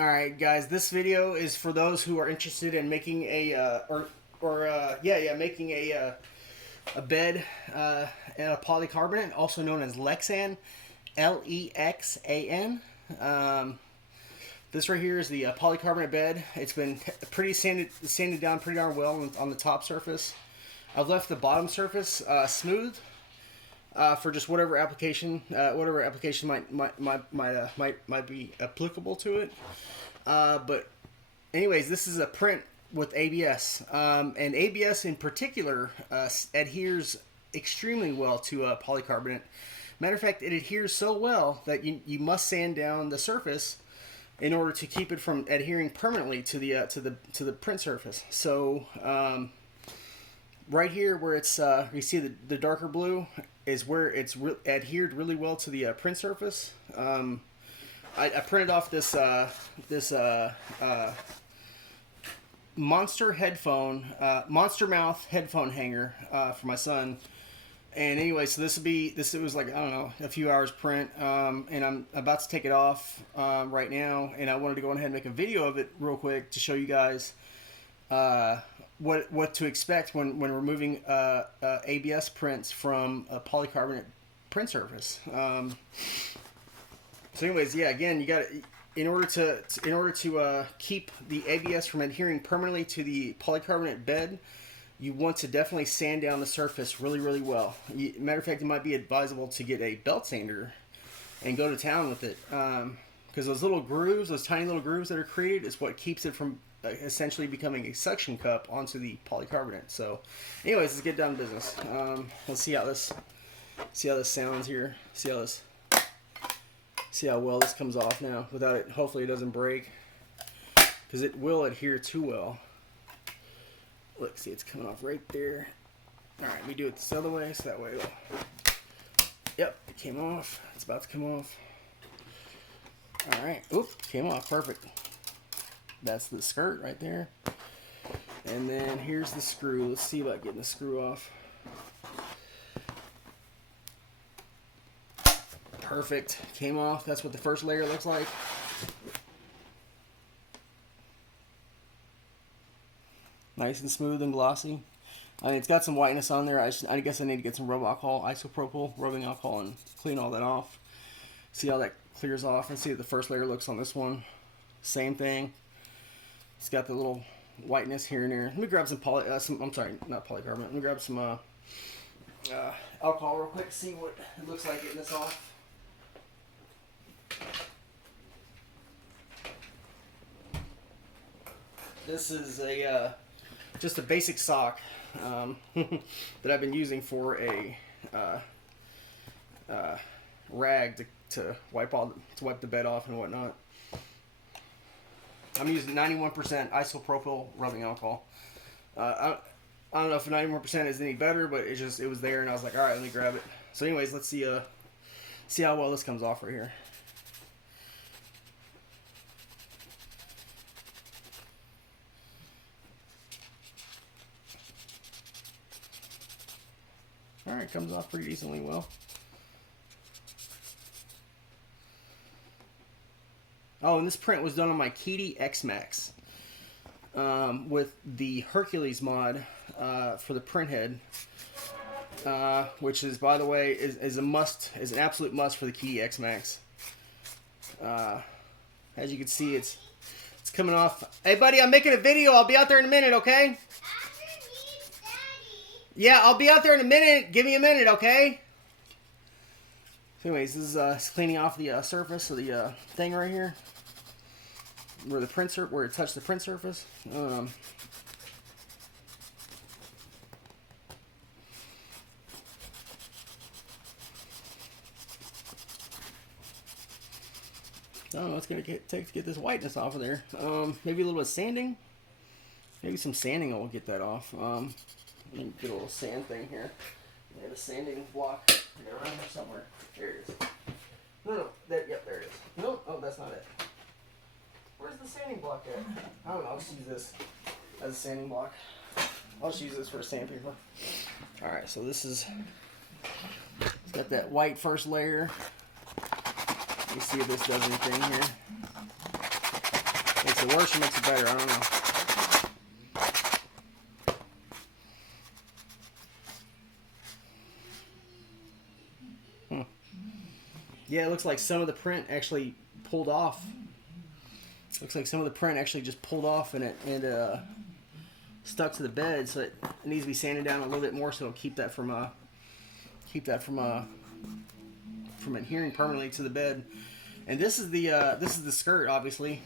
All right, guys. This video is for those who are interested in making a making a bed in a polycarbonate, also known as Lexan, Lexan. This right here is the polycarbonate bed. It's been pretty sanded down pretty darn well on the top surface. I've left the bottom surface smooth for just whatever application might be applicable to it. But anyways, this is a print with ABS, and ABS in particular adheres extremely well to polycarbonate. Matter of fact, it adheres so well that you must sand down the surface in order to keep it from adhering permanently to the print surface. So right here where it's you see the darker blue is where it's adhered really well to the print surface. I printed off this monster mouth headphone hanger for my son. And anyway, so this was like, I don't know, a few hours print, and I'm about to take it off right now, and I wanted to go ahead and make a video of it real quick to show you guys what to expect when removing ABS prints from a polycarbonate print surface. So anyways, yeah, again, you got in order to keep the ABS from adhering permanently to the polycarbonate bed, you want to definitely sand down the surface really, really well. Matter of fact, it might be advisable to get a belt sander and go to town with it, because those little grooves, those tiny little grooves that are created, is what keeps it from essentially becoming a suction cup onto the polycarbonate. So, anyways, let's get down to business. Let's see how this sounds here. See how well this comes off now without it. Hopefully, it doesn't break, because it will adhere too well. Look, see, it's coming off right there. All right, let me do it this other way, so that way it'll... Yep, it came off. It's about to come off. All right, oop, came off, perfect. That's the skirt right there. And then here's the screw. Let's see about getting the screw off. Perfect, came off. That's what the first layer looks like. Nice and smooth and glossy. It's got some whiteness on there. I guess I need to get some rubbing alcohol, isopropyl rubbing alcohol, and clean all that off. See how that clears off, and see how the first layer looks on this one. Same thing. It's got the little whiteness here and there. Let me grab some I'm sorry, not polycarbonate. Let me grab some alcohol real quick. See what it looks like getting this off. This is just a basic sock that I've been using for a rag to wipe the bed off and whatnot. I'm using 91% isopropyl rubbing alcohol. I don't know if 91% is any better, but it was there, and I was like, all right, let me grab it. So, anyways, let's see how well this comes off right here. Alright, comes off pretty decently well. Oh, and this print was done on my Qidi X-Max with the Hercules Mod for the print head, which is, by the way, is an absolute must for the Qidi X-Max. As you can see, it's coming off. Hey, buddy, I'm making a video. I'll be out there in a minute, okay? Yeah, I'll be out there in a minute. Give me a minute, okay? So anyways, this is cleaning off the surface of the thing right here, where it touched the print surface. I don't know. It's gonna take to get this whiteness off of there. Maybe a little bit of sanding. Maybe some sanding will get that off. Let me get a little sand thing here. I have a sanding block around here somewhere. There it is. No, yep, there it is. No, oh, that's not it. Where's the sanding block at? I don't know, I'll just use this as a sanding block. I'll just use this for a sandpaper. Alright, so it's got that white first layer. Let me see if this does anything here. Makes it worse or makes it better, I don't know. Yeah, it looks like some of the print actually pulled off. Looks like some of the print actually just pulled off and it stuck to the bed, so it needs to be sanded down a little bit more so it'll keep that from adhering permanently to the bed. And this is the skirt, obviously.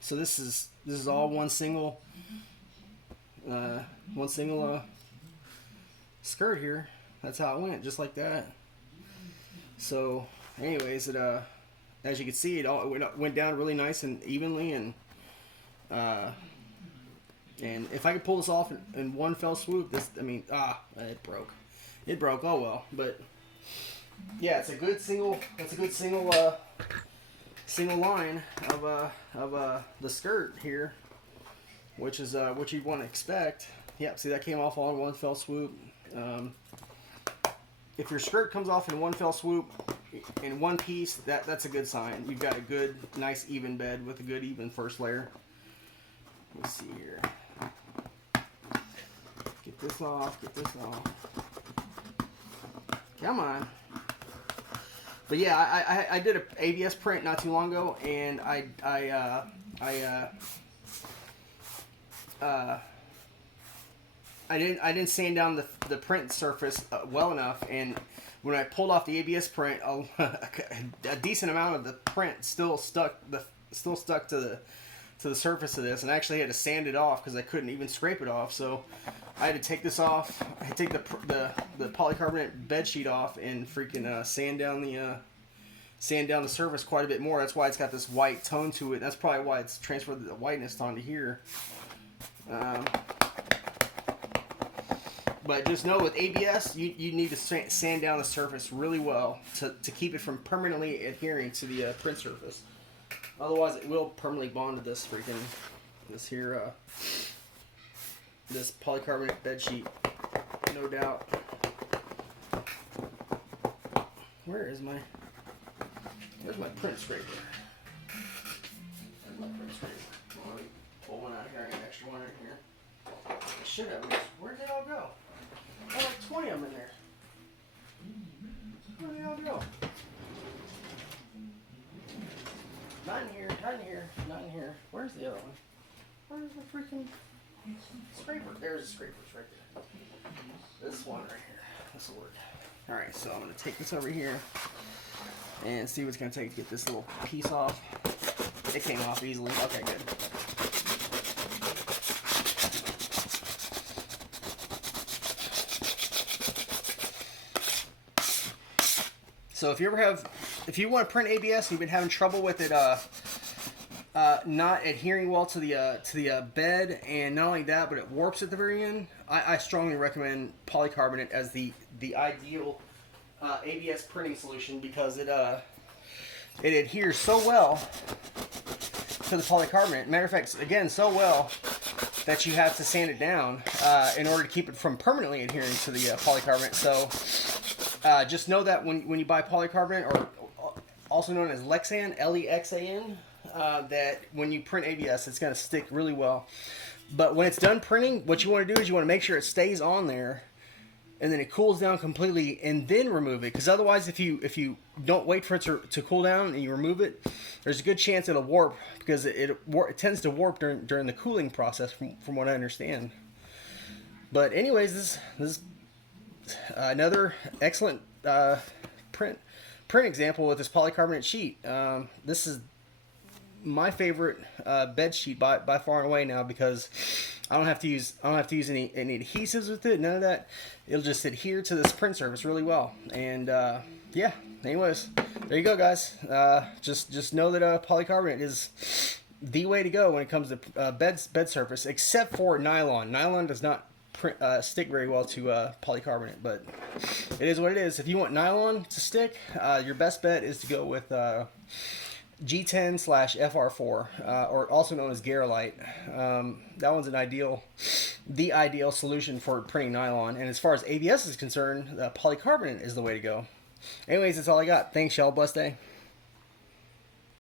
So this is all one single skirt here. That's how it went, just like that. So, anyways, it as you can see, it went down really nice and evenly, and if I could pull this off in one fell swoop, it broke. It broke. Oh well, but yeah, it's a good single line of the skirt here, which is what you'd want to expect. Yep, see, that came off all in one fell swoop. If your skirt comes off in one fell swoop, in one piece, that's a good sign. You've got a good, nice, even bed with a good, even first layer. Let me see here. Get this off. Get this off. Come on. But yeah, I did a ABS print not too long ago, and I didn't sand down the print surface well enough, and when I pulled off the ABS print, a decent amount of the print still stuck to the surface of this, and I actually had to sand it off because I couldn't even scrape it off. So I had to take this off. I had to take the polycarbonate bed sheet off and freaking sand down the surface quite a bit more. That's why it's got this white tone to it. That's probably why it's transferred the whiteness onto here. But just know with ABS, you need to sand down the surface really well to keep it from permanently adhering to the print surface. Otherwise, it will permanently bond to this this polycarbonate bed sheet, no doubt. Where's my print scraper? Where's my print scraper? Let me pull one out here. I got an extra one right here. I should have. Where did it all go? I have like 20 of them in there. Where did they all go? Not in here, not in here, not in here. Where's the other one? Where's the freaking scraper? There's the scraper, it's right there. This one right here. This will work. Alright, so I'm going to take this over here and see what it's going to take to get this little piece off. It came off easily. Okay, good. So if you want to print ABS and you've been having trouble with it not adhering well to the bed, and not only that, but it warps at the very end, I strongly recommend polycarbonate as the ideal ABS printing solution, because it adheres so well to the polycarbonate. Matter of fact, again, so well that you have to sand it down in order to keep it from permanently adhering to the polycarbonate. So just know that when you buy polycarbonate, or also known as Lexan, L-E-X-A-N, that when you print ABS, it's going to stick really well. But when it's done printing, what you want to do is you want to make sure it stays on there, and then it cools down completely, and then remove it. Because otherwise, if you don't wait for it to cool down and you remove it, there's a good chance it'll warp, because it tends to warp during the cooling process, from what I understand. But anyways, this is another excellent print example with this polycarbonate sheet. This is my favorite bed sheet by far and away now, because I don't have to use any adhesives with it, none of that. It'll just adhere to this print surface really well. And yeah, anyways, there you go, guys. Just know that polycarbonate is the way to go when it comes to bed surface, except for nylon. Nylon does not stick very well to polycarbonate, but it is what it is. If you want nylon to stick, your best bet is to go with G10/FR4, or also known as Garolite. That one's the ideal solution for printing nylon. And as far as ABS is concerned, polycarbonate is the way to go. Anyways, that's all I got. Thanks, y'all. Blessed day.